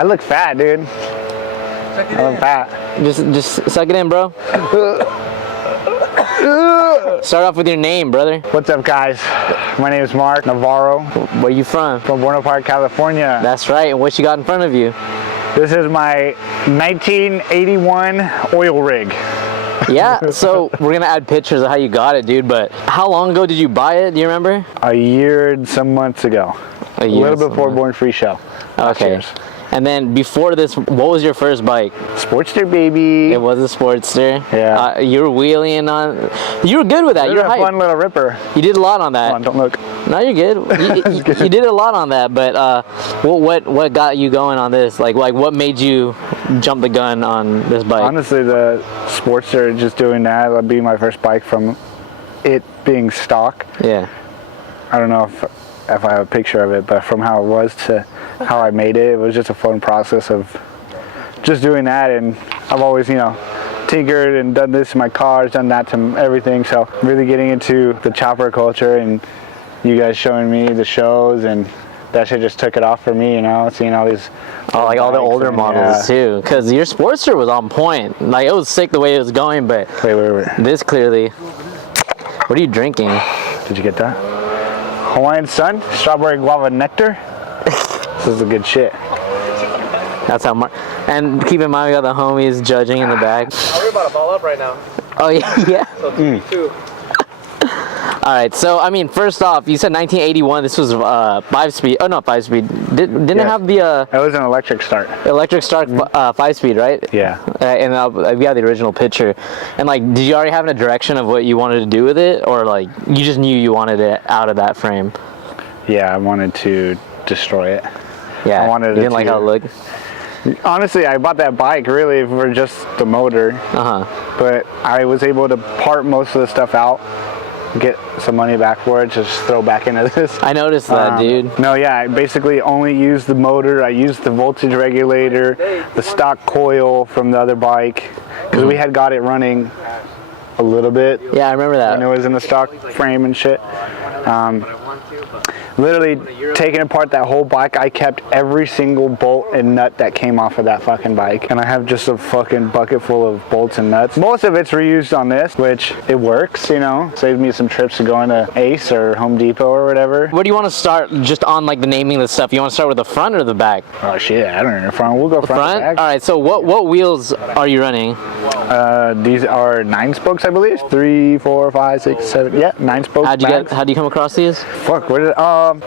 I look fat, dude. I look fat. Just suck it in, bro. Start off with your name, brother. What's up, guys? My name is Mark Navarro. Where you from? From Buena Park, California. That's right. And what you got in front of you? This is my 1981 oil rig. Yeah, so we're gonna add pictures of how you got it, dude, but how long ago did you buy it? Do you remember? A year and some months ago. A little before Born Free Show. Okay. And then before this, what was your first bike? Sportster, baby. It was a Sportster. Yeah. You were wheeling on. You were good with that. You were a fun little ripper. You did a lot on that. Come on, don't look. No, you're good. You did a lot on that, but what got you going on this? Like what made you jump the gun on this bike? Honestly, the Sportster, just doing that, would be my first bike from it being stock. Yeah. I don't know if I have a picture of it, but from how it was to how I made it, it was just a fun process of just doing that. And I've always, you know, tinkered and done this in my cars, done that to everything. So really getting into the chopper culture and you guys showing me the shows, and that shit just took it off for me, you know, seeing all these like all the older models too, because your Sportster was on point. Like it was sick the way it was going, but wait. This clearly. What are you drinking? Did you get that? Hawaiian Sun, strawberry guava nectar. This is the good shit. That's how Mark. And keep in mind, we got the homies judging in the back. Oh, we're about to ball up right now. Oh yeah. So 3-2. All right. So I mean, first off, you said 1981. This was 5-speed. Oh no, 5-speed. Didn't it have the? It was an electric start. Electric start 5-speed, right? Yeah. And we got the original picture. And like, did you already have a direction of what you wanted to do with it, or like you just knew you wanted it out of that frame? Yeah, I wanted to destroy it. Yeah. I wanted you didn't like how it looked. Honestly, I bought that bike really for just the motor. But I was able to part most of the stuff out, get some money back for it, just throw back into this. I noticed that, dude. No, yeah, I basically only used the motor. I used the voltage regulator, the stock coil from the other bike, because we had got it running a little bit. Yeah, I remember that. When it was in the stock frame and shit. Literally taking apart that whole bike, I kept every single bolt and nut that came off of that fucking bike. And I have just a fucking bucket full of bolts and nuts. Most of it's reused on this, which it works, you know. Saved me some trips to going to Ace or Home Depot or whatever. Where do you want to start just on like the naming of the stuff? You want to start with the front or the back? Oh shit, I don't know. Front. We'll go front. All right, so what wheels are you running? These are 9 spokes, I believe. 3, 4, 5, 6, 7. Yeah, 9 spokes. How do you come across these? Fuck, what did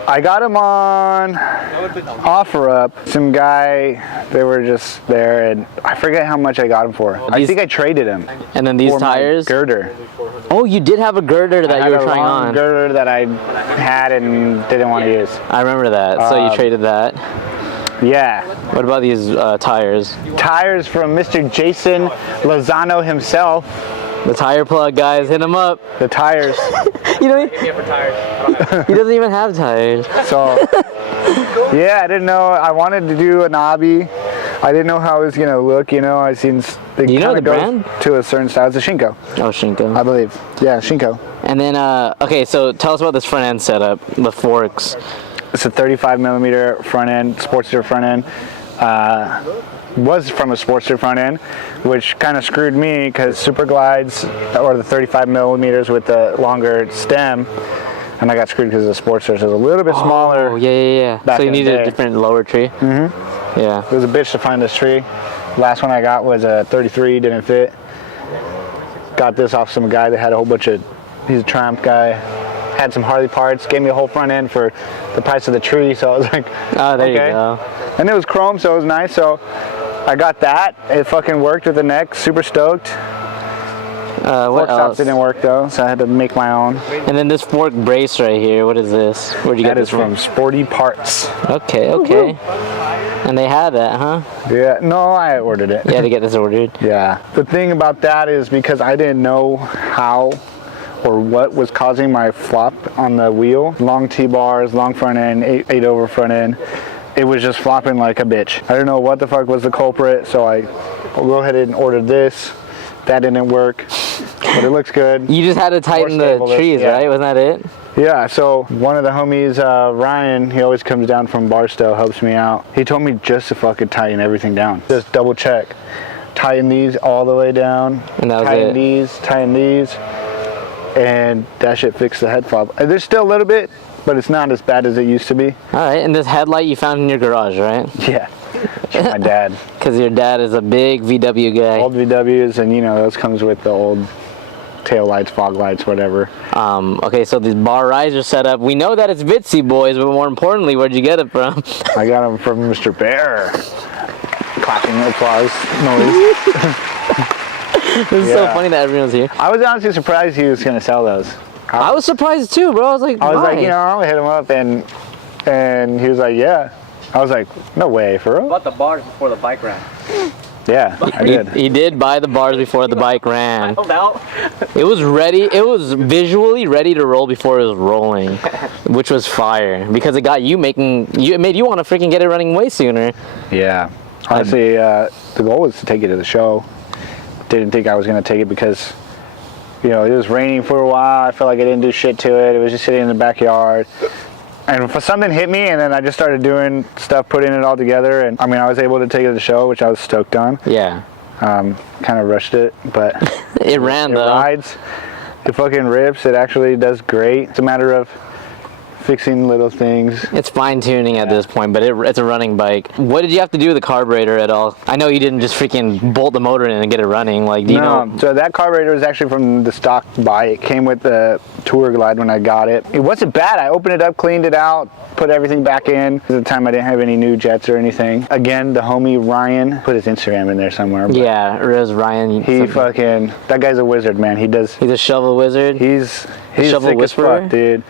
I got them on OfferUp. Some guy, they were just there, and I forget how much I got them for. I think I traded them. And then these tires? Girder. Oh, you did have a girder that you were trying on. A girder that I had and didn't want to use. I remember that. So you traded that. Yeah. What about these tires? Tires from Mr. Jason Lozano himself. The tire plug, guys, hit him up. The tires. You know, tires. He doesn't even have tires. So, yeah, I didn't know. I wanted to do an hobby. I didn't know how it was gonna look. You know, I seen. Do you know the brand? To a certain style. It's a Shinko. Oh, Shinko. I believe. Yeah, Shinko. And then, okay, so tell us about this front end setup, the forks. It's a 35mm front end, Sportster front end. Was from a Sportster front end, which kind of screwed me because Super Glides, or the 35mm with the longer stem, and I got screwed because the Sportster is a little bit smaller. Oh, yeah. So you needed a different lower tree? Mm-hmm. Yeah. It was a bitch to find this tree. Last one I got was a 33, didn't fit. Got this off some guy that had a whole bunch of, he's a Tramp guy. Had some Harley parts, gave me a whole front end for the price of the tree, so I was like, oh, there you go. And it was chrome, so it was nice, so I got that. It fucking worked with the neck, super stoked. What else? Didn't work though, so I had to make my own. And then this fork brace right here, what is this? Where'd you get this from? Sporty Parts. Okay. And they had that, huh? Yeah, no, I ordered it. You had to get this ordered? Yeah. The thing about that is because I didn't know how or what was causing my flop on the wheel. Long T-bars, long front end, 8 over front end. It was just flopping like a bitch. I don't know what the fuck was the culprit, so I go ahead and ordered this. That didn't work, but it looks good. You just had to tighten the trees, right? Wasn't that it? Yeah, so one of the homies, Ryan, he always comes down from Barstow, helps me out. He told me just to fucking tighten everything down. Just double check. Tighten these all the way down. And that was tighten these. And that shit fixed the head fob. And there's still a little bit, but it's not as bad as it used to be. All right, and this headlight you found in your garage, right? Yeah, from my dad. Because your dad is a big VW guy. Old VWs, and you know, those comes with the old tail lights, fog lights, whatever. Okay, so this bar riser setup, we know that it's Vitsy Boys, but more importantly, where'd you get it from? I got them from Mr. Bear. Clapping applause noise. This is so funny that everyone's here. I was honestly surprised he was gonna sell those. I was surprised too, bro. I was like, like, you know, I'm gonna hit him up, and he was like, yeah. I was like, no way, for real? Bought the bars before the bike ran. Yeah, I did. He did buy the bars before the bike ran. Held out. It was ready. It was visually ready to roll before it was rolling, which was fire because it got you making. It made you want to freaking get it running way sooner. Yeah. Honestly, the goal was to take it to the show. Didn't think I was gonna take it because, you know, it was raining for a while. I felt like I didn't do shit to it. It was just sitting in the backyard. And something hit me, and then I just started doing stuff, putting it all together. And I mean, I was able to take it to the show, which I was stoked on. Yeah. Kind of rushed it, but it ran though. It rides. It fucking rips. It actually does great. It's a matter of fixing little things. It's fine tuning at this point, but it's a running bike. What did you have to do with the carburetor at all? I know you didn't just freaking bolt the motor in and get it running. Like, do you know? So that carburetor was actually from the stock bike. It came with the Tour Glide when I got it. It wasn't bad. I opened it up, cleaned it out, put everything back in. At the time, I didn't have any new jets or anything. Again, the homie Ryan put his Instagram in there somewhere. Yeah, it was Ryan. He fucking, that guy's a wizard, man. He's a shovel wizard. He's shovel sick whisperer, as fuck, dude.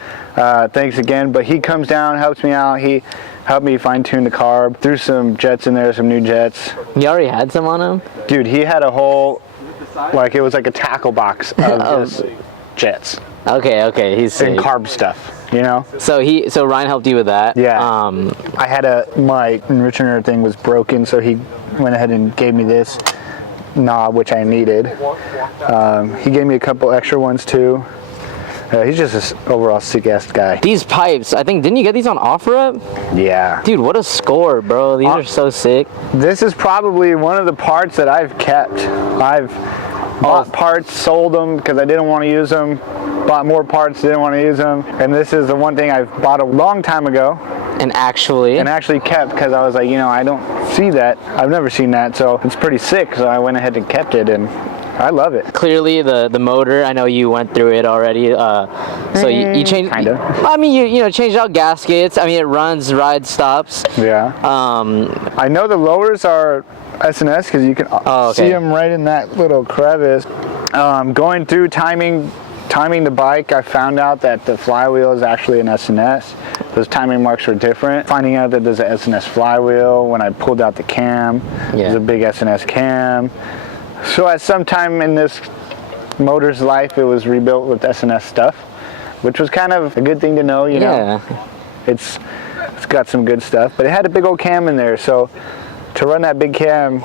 Thanks again. But he comes down, helps me out. He helped me fine tune the carb. Threw some jets in there, some new jets. You already had some on him? Dude, he had a whole, like it was like a tackle box of just jets. Okay, he's sick. And carb stuff. You know? So Ryan helped you with that. Yeah. I had my enricher thing was broken, so he went ahead and gave me this knob, which I needed. He gave me a couple extra ones too. He's just an overall sick ass guy. These pipes, I think, didn't you get these on OfferUp? Yeah. Dude, what a score, bro. These are so sick. This is probably one of the parts that I've kept. I've bought parts, sold them because I didn't want to use them. Bought more parts, didn't want to use them. And this is the one thing I've bought a long time ago. And actually kept because I was like, you know, I don't see that. I've never seen that, so it's pretty sick. So I went ahead and kept it, and I love it. Clearly, the motor, I know you went through it already. So you changed. Kind of. I mean, you know, changed out gaskets. I mean, it runs, rides, stops. Yeah. I know the lowers are S&S because you can see them right in that little crevice. Going through timing the bike, I found out that the flywheel is actually an S&S. Those timing marks are different. Finding out that there's an S&S flywheel when I pulled out the cam. There's a big S&S cam. So at some time in this motor's life, it was rebuilt with S&S stuff, which was kind of a good thing to know, you know. It's got some good stuff, but it had a big old cam in there, so to run that big cam,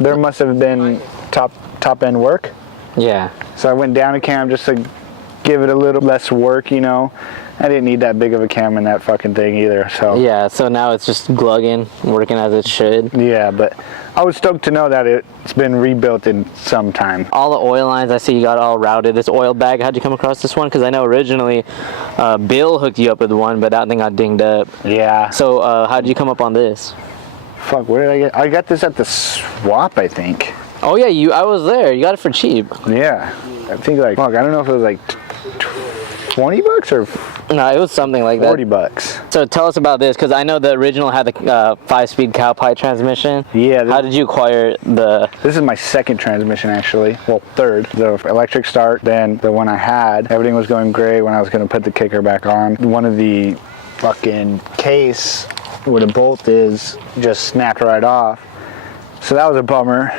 there must have been top end work. Yeah. So I went down a cam just to give it a little less work, you know. I didn't need that big of a cam in that fucking thing either, so. Yeah, so now it's just glugging, working as it should. Yeah, but I was stoked to know that it's been rebuilt in some time. All the oil lines, I see you got all routed. This oil bag, how'd you come across this one? Because I know originally Bill hooked you up with one, but that thing got dinged up. Yeah. So how'd you come up on this? Fuck, where did I get? I got this at the swap, I think. Oh yeah, I was there. You got it for cheap. Yeah, I think like, fuck, I don't know if it was like 20 bucks or no, it was something like 40 that. bucks. So tell us about this, because I know the original had the 5-speed cowpie transmission. Yeah. How did you acquire the? This is my second transmission actually. Well, third. The electric start, then the one I had. Everything was going great when I was going to put the kicker back on. One of the fucking case where the bolt is just snapped right off. So that was a bummer.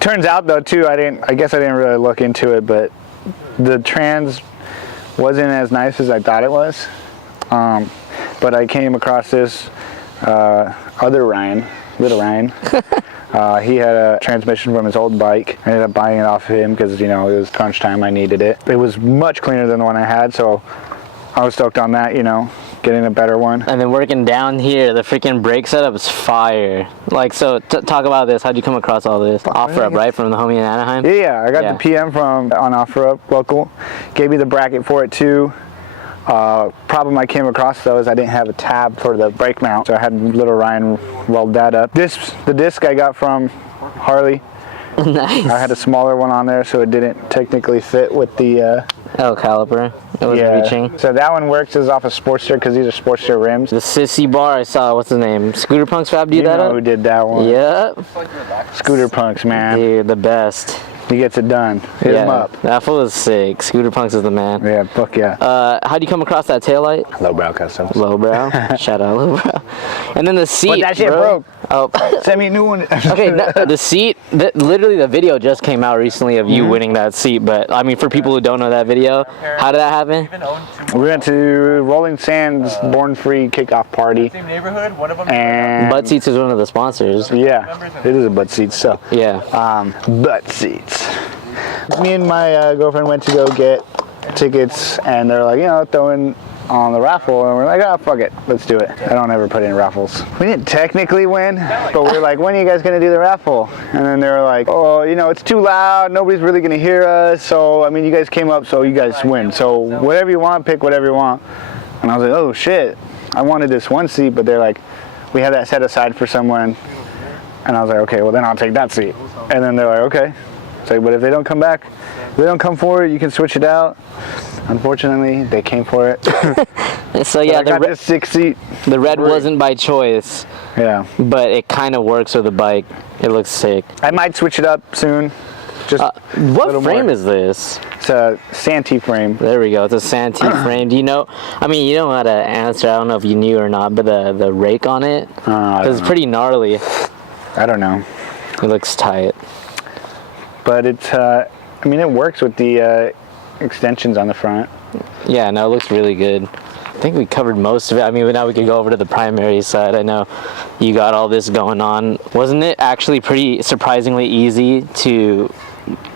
Turns out though too, I guess I didn't really look into it, but the trans wasn't as nice as I thought it was. But I came across this other Ryan, little Ryan, He had a transmission from his old bike. I ended up buying it off of him because, you know, it was crunch time. I needed it. It was much cleaner than the one I had, so I was stoked on that, you know, getting a better one. And then working down here, the freaking brake setup is fire. Like, so talk about this. How'd you come across all this? OfferUp, right? From the homie in Anaheim? Yeah, I got the PM from on OfferUp, local. Gave me the bracket for it too. Problem I came across though is I didn't have a tab for the brake mount, so I had little Ryan weld that up. The disc I got from Harley. Nice. I had a smaller one on there, so it didn't technically fit with the caliper. It wasn't reaching. So that one works as off a Sportster because these are Sportster rims. The sissy bar I saw, what's his name? Scooter Punk's Fab do You that know up? who did that one? Yep. Scooter Punks, man. Dude, the best. He gets it done. Hit him up. That fool is sick. Scooter Punks is the man. Yeah, fuck yeah. How'd you come across that taillight? Lowbrow customs. Lowbrow. Shout out Lowbrow. And then the seat, But that shit bro. broke. Oh. Send me a new one. Okay, the seat, literally the video just came out recently of you winning that seat, but I mean, for people who don't know that video, how did that happen? We went to Rolling Sands Born Free kickoff party. Same neighborhood, one of them. And Butt Seats is one of the sponsors. yeah, it is a butt seat, so. Yeah. Butt seats. Me and my girlfriend went to go get tickets, and they're like, you know, throwing on the raffle, and we're like, oh, fuck it, let's do it. I don't ever put in raffles. We didn't technically win, but we're like, when are you guys gonna do the raffle? And then they were like, oh, you know, it's too loud, nobody's really gonna hear us, so, I mean, you guys came up, so you guys win. So whatever you want, pick whatever you want. And I was like, oh shit, I wanted this one seat, but they're like, we have that set aside for someone. And I was like, okay, well then I'll take that seat. And then they're like, okay. So, but if they don't come back, if they don't come for it, you can switch it out. Unfortunately, they came for it. So yeah, I got this 6 seat. the red wasn't by choice, Yeah. but it kind of works with the bike. It looks sick. I might switch it up soon. Just What little frame more. is this? It's a Santee frame. There we go. It's a Santee frame. Do you know? I mean, you don't know how to answer. I don't know if you knew or not, but the rake on it, I because it's pretty gnarly. I don't know. It looks tight. But it's, I mean, it works with the extensions on the front. Yeah, no, it looks really good. I think we covered most of it. I mean, now we could go over to the primary side. I know you got all this going on. Wasn't it actually pretty surprisingly easy to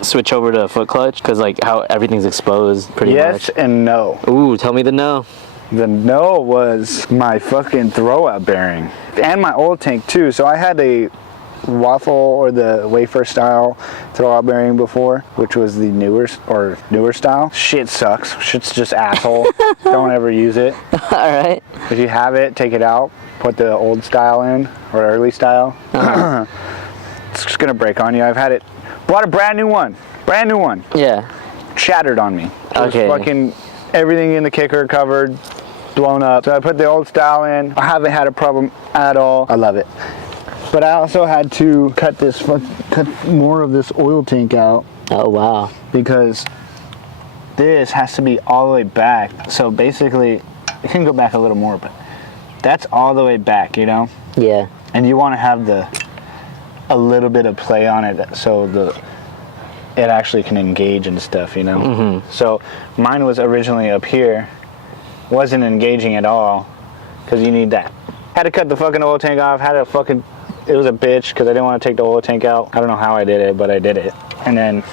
switch over to a foot clutch? Because like how everything's exposed pretty Yes much. and no. Ooh, tell me the no. The no was my fucking throwout bearing. And my oil tank too. So I had a waffle or the wafer style throwout bearing before, which was the newer style. Shit sucks. Shit's just asshole. Don't ever use it. All right. If you have it, take it out, put the old style in or early style. It's just gonna break on you. I've had it. Bought a brand new one. Yeah. Shattered on me. Just Okay. fucking everything in the kicker covered, blown up. So I put the old style in. I haven't had a problem at all. I love it. But I also had to cut more of this oil tank out Oh wow. because this has to be all the way back. So basically, it can go back a little more, but that's all the way back, you know? Yeah. And you want to have a little bit of play on it so it actually can engage and stuff, you know? Mm-hmm. So mine was originally up here, wasn't engaging at all because you need that. Had to cut the fucking oil tank off, it was a bitch because I didn't want to take the oil tank out. I don't know how I did it, but I did it. And then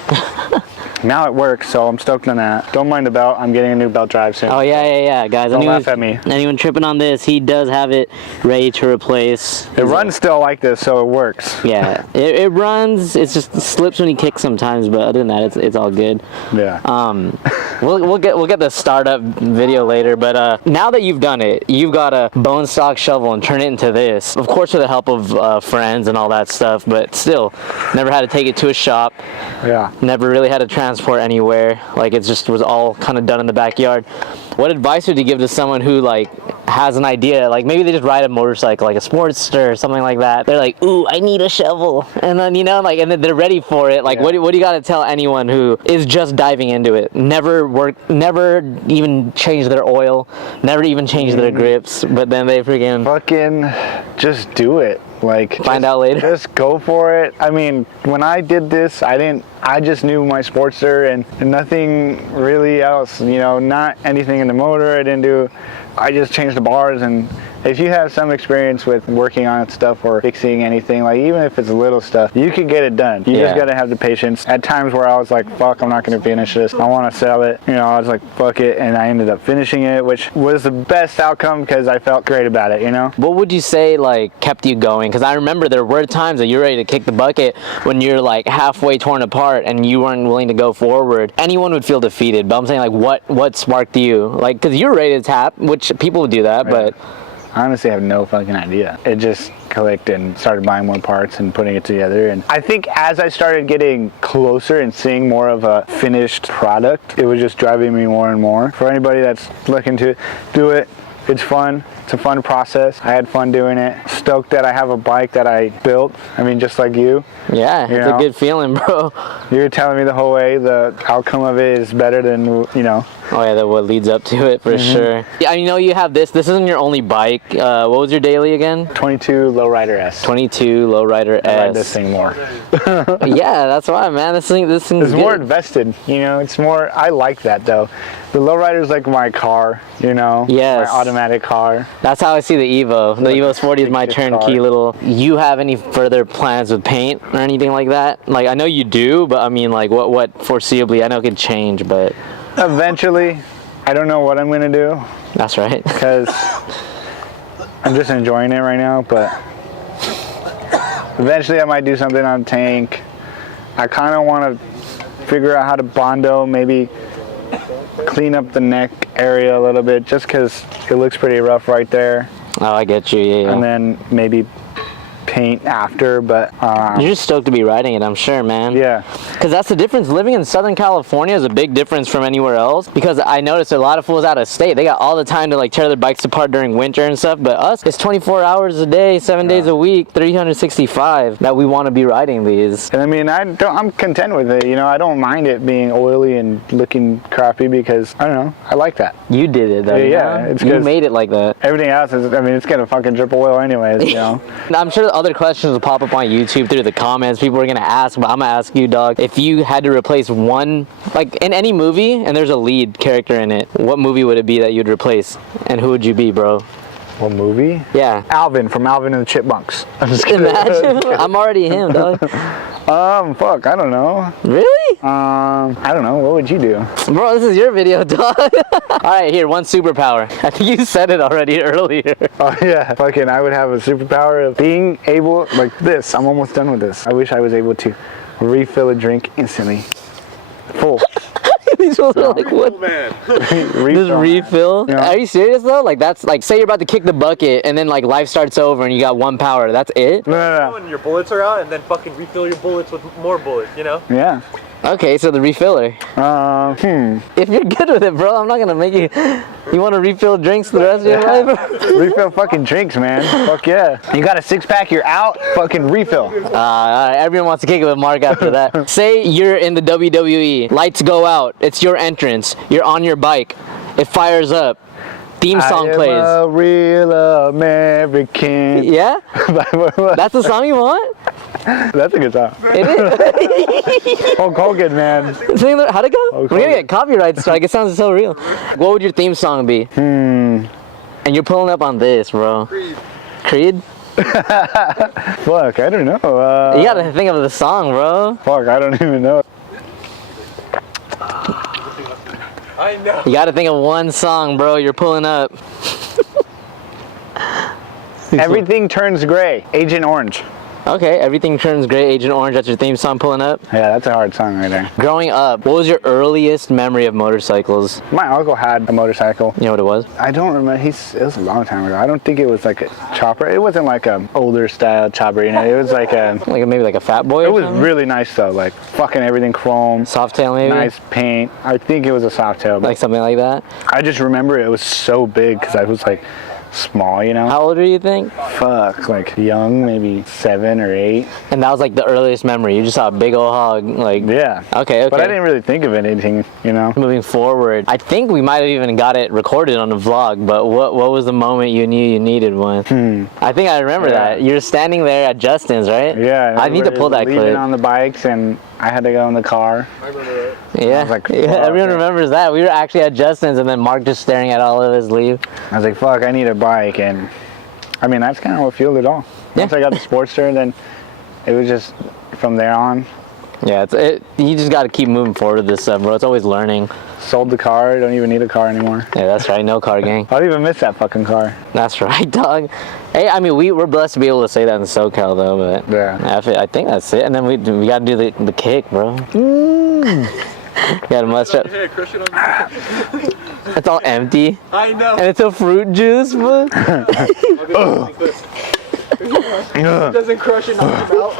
now it works, so I'm stoked on that. Don't mind the belt. I'm getting a new belt drive soon. Oh yeah, guys. Don't laugh at me. Anyone tripping on this, he does have it ready to replace. It runs still like this, so it works. Yeah, it runs. It just slips when he kicks sometimes, but other than that, it's all good. Yeah. We'll get the startup video later, but now that you've done it, you've got a bone stock shovel and turn it into this. Of course, with the help of friends and all that stuff, but still, never had to take it to a shop. Yeah. Never really had to transport anywhere. Like it just was all kind of done in the backyard. What advice would you give to someone who like has an idea? Like maybe they just ride a motorcycle, like a Sportster or something like that. They're like, ooh, I need a shovel, and then and then they're ready for it. Like, yeah. what do you got to tell anyone who is just diving into it? Never even changed their oil, never even changed their grips, but then they freaking Fucking just do it. Like find out later. Just go for it. I mean, when I did this, I just knew my Sportster and nothing really else, not anything in the motor. I just changed the bars and if you have some experience with working on stuff or fixing anything, like even if it's little stuff, you can get it done. You just got to have the patience. At times where I was like, fuck, I'm not going to finish this. I want to sell it. You know, I was like, fuck it. And I ended up finishing it, which was the best outcome because I felt great about it, you know? What would you say like kept you going? Because I remember there were times that you're ready to kick the bucket when you're like halfway torn apart and you weren't willing to go forward. Anyone would feel defeated, but I'm saying like what sparked you? Like, because you're ready to tap, which people would do that, but I honestly have no fucking idea. It just clicked and started buying more parts and putting it together. And I think as I started getting closer and seeing more of a finished product, it was just driving me more and more. For anybody that's looking to do it, it's fun. It's a fun process. I had fun doing it. Stoked that I have a bike that I built. I mean, just like you. Yeah, it's a good feeling, bro. You were telling me the whole way the outcome of it is better than, you know. Oh yeah, that what leads up to it for sure. Yeah, I know you have this. This isn't your only bike. What was your daily again? 22 Lowrider S. 22 Lowrider S. I ride this thing more. Yeah, that's why, man. This thing's It's good. more invested, you know. It's more. I like that though. The Lowrider is like my car, you know. Yes. My automatic car. That's how I see the Evo. The Evo Sporty is my big turnkey car. little. You have any further plans with paint or anything like that? Like I know you do, but I mean, like what foreseeably? I know it could change, but Eventually, I don't know what I'm gonna do that's right. because I'm just enjoying it right now. But eventually, I might do something on tank. I kind of want to figure out how to Bondo, maybe clean up the neck area a little bit, just because it looks pretty rough right there. Oh, I get you. Yeah. And then maybe paint after, but You're just stoked to be riding it, I'm sure, man. yeah. Because that's the difference. Living in Southern California is a big difference from anywhere else. Because I noticed a lot of fools out of state, they got all the time to like tear their bikes apart during winter and stuff. But us, it's 24 hours a day, 7 days a week, 365 that we want to be riding these. And I mean, I'm content with it. You know, I don't mind it being oily and looking crappy because I don't know, I like that. You did it though. Yeah, you it's know? You 'cause- made it like that. Everything else is, I mean, it's gonna fucking drip oil anyways, you know. I'm sure other questions will pop up on YouTube through the comments. People are gonna ask, but I'm gonna ask you, dog. If you had to replace one, like in any movie, and there's a lead character in it, what movie would it be that you'd replace, and who would you be, bro? What movie? Yeah. Alvin from Alvin and the Chipmunks. I'm just kidding. Imagine. I'm already him, dog. Fuck, I don't know. Really? I don't know. What would you do? Bro, this is your video, dog. All right, here, one superpower. I think you said it already earlier. Oh yeah, fucking, I would have a superpower of being able, like this. I'm almost done with this. I wish I was able to refill a drink instantly. Full. These fools are like, what? Man. This Refill. refill? Yeah. Are you serious though? Like that's like, say you're about to kick the bucket and then like life starts over and you got one power. That's it? No. When your bullets are out, and then fucking refill your bullets with more bullets, you know? Yeah. Okay, so the refiller. If you're good with it, bro, I'm not gonna make you. You want to refill drinks the rest of your life? Refill fucking drinks, man. Fuck yeah. You got a 6-pack, you're out, fucking refill. All right, everyone wants to kick it with Mark after that. Say you're in the WWE, lights go out, it's your entrance, you're on your bike, it fires up, theme song I am plays. a real American. Yeah? That's the song you want? That's a good song. It is. Hulk Hogan, man. How'd it go? Oh, We're gonna get copyright strike. It sounds so real. What would your theme song be? And you're pulling up on this, bro. Creed? Fuck, I don't know. You gotta think of the song, bro. Fuck, I don't even know. I know. You gotta think of one song, bro. You're pulling up. Everything turns gray. Agent Orange. Okay, everything turns gray. Agent Orange. That's your theme song pulling up. Yeah, that's a hard song right there. Growing up, what was your earliest memory of motorcycles? My uncle had a motorcycle. You know what it was? I don't remember. It was a long time ago. I don't think it was like a chopper. It wasn't like a older style chopper, you know. It was like a. Like maybe like a Fat Boy. It or was something? really nice though. Like fucking everything chrome. Softail, maybe. Nice paint. I think it was a soft tail. But Like something like that. I just remember it was so big because I was like small, you know. How old are you think? Fuck, like young, maybe 7 or 8. And that was like the earliest memory. You just saw a big old hog, like. Yeah. Okay. But I didn't really think of anything, you know. Moving forward, I think we might have even got it recorded on the vlog, but what was the moment you knew you needed one? I think I remember Yeah. that. You're standing there at Justin's, right? Yeah. I need to pull that leaving clip. on the bikes and I had to go in the car. I remember that. Yeah. was like, Yeah, fuck, everyone yeah. remembers that. We were actually at Justin's and then Mark just staring at all of us leave. I was like, fuck, I need a bike. And I mean, that's kind of what fueled it all. Once I got the Sportster, then it was just from there on. Yeah, you just got to keep moving forward with this stuff, bro. It's always learning. Sold the car, don't even need a car anymore. Yeah, that's right. No car gang. I don't even miss that fucking car. That's right, dog. Hey, I mean, we're blessed to be able to say that in SoCal, though, but Yeah. I think that's it. And then we got to do the kick, bro. Got a mustard. Hey, crush it on me. It's all empty. I know. And it's a fruit juice, bro. It doesn't crush it, knock him out.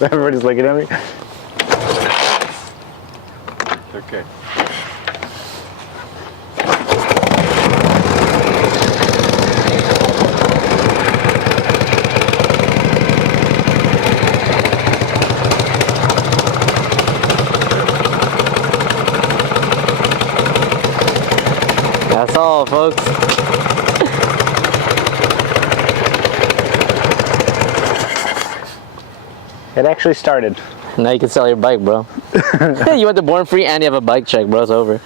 Everybody's looking at me. Okay. That's all, folks. It actually started. Now you can sell your bike, bro. You went to Born Free and you have a bike check, bro. It's over.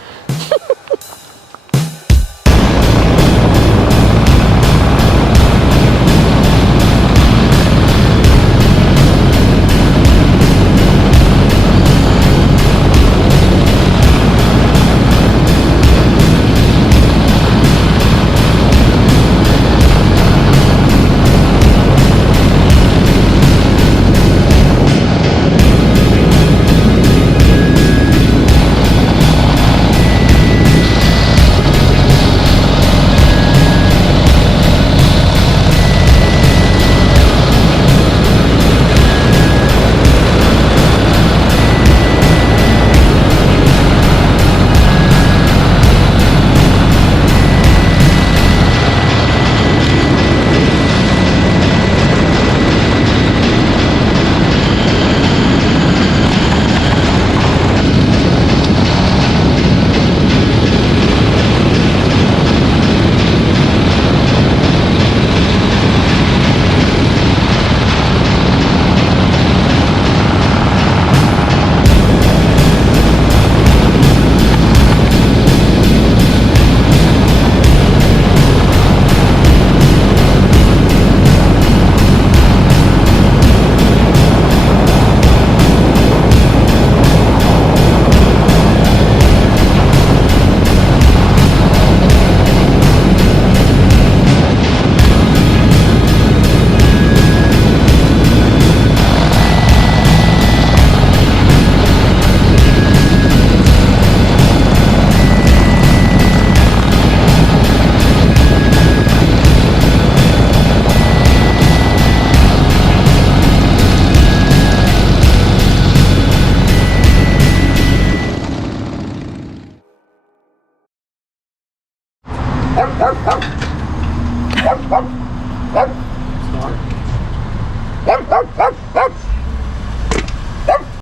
Start.